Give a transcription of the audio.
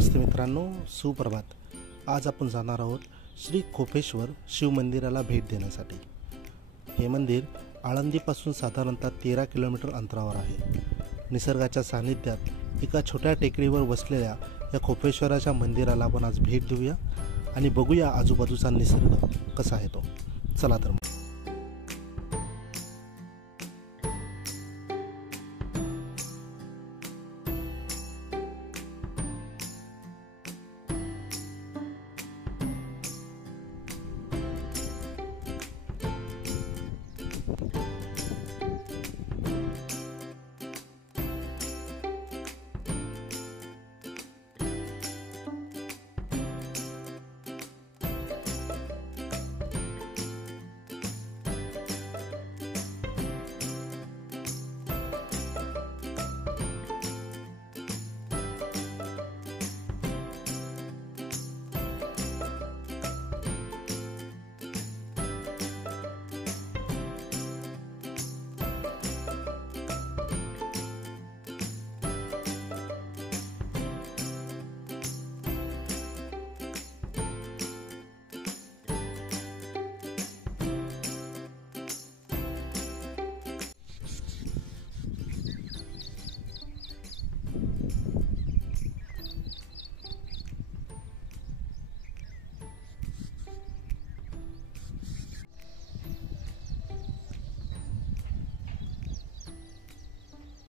नमस्ते मित्रांनो, सुप्रभात। आज आपण जाणार आहोत श्री खोपेश्वर शिव मंदिराला भेट देण्यासाठी। हे मंदिर आळंदीपासून साधारणतः 13 किलोमीटर अंतरावर आहे। निसर्गाच्या सानिध्यात एका छोट्या टेकडीवर बसलेल्या या खोपेश्वराच्या मंदिराला आपण आज भेट देऊया आणि बघूया आजूबाजूचा निसर्ग कसा आहे तो। चला तर